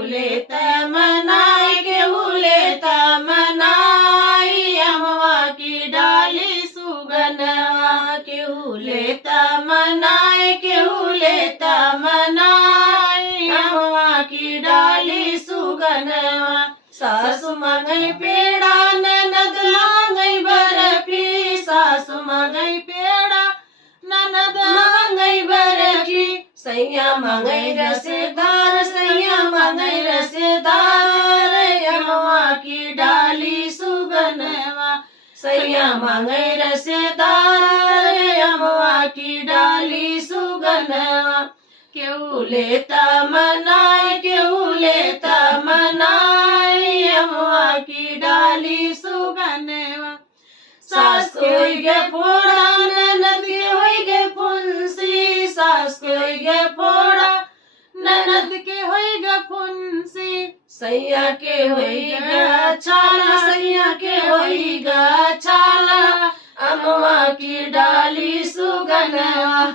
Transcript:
लेता मनाई, केहू लेता मनाई, अमवा की डाली सुगनवा। केहू लेता मनाई, केहू लेता मनाई, अमवा की डाली सुगनवा। सासु मांगई पेड़ा, ननद मांगई बर्फी, सासु मांगई पेड़ा, ननद मांगई बर्फी, सैया मांगई रसेदार, सैया मांगई रसेदार, अमवा की डाली सुगनवा। सैया मांगई रसेदार, अमवा की डाली सुगनवा। केहू लेता मनाई, केहू लेता मनाई, अमवा की डाली सुगनवा। सास के होई गे फोड़ा, ननद के होई गे फुंसी, सास के होई गे फोड़ा, ननद के होई गे फुंसी, सैया के होई गे छाला, सैया के होई गे छाला, अमवा की डाली सुगनवा।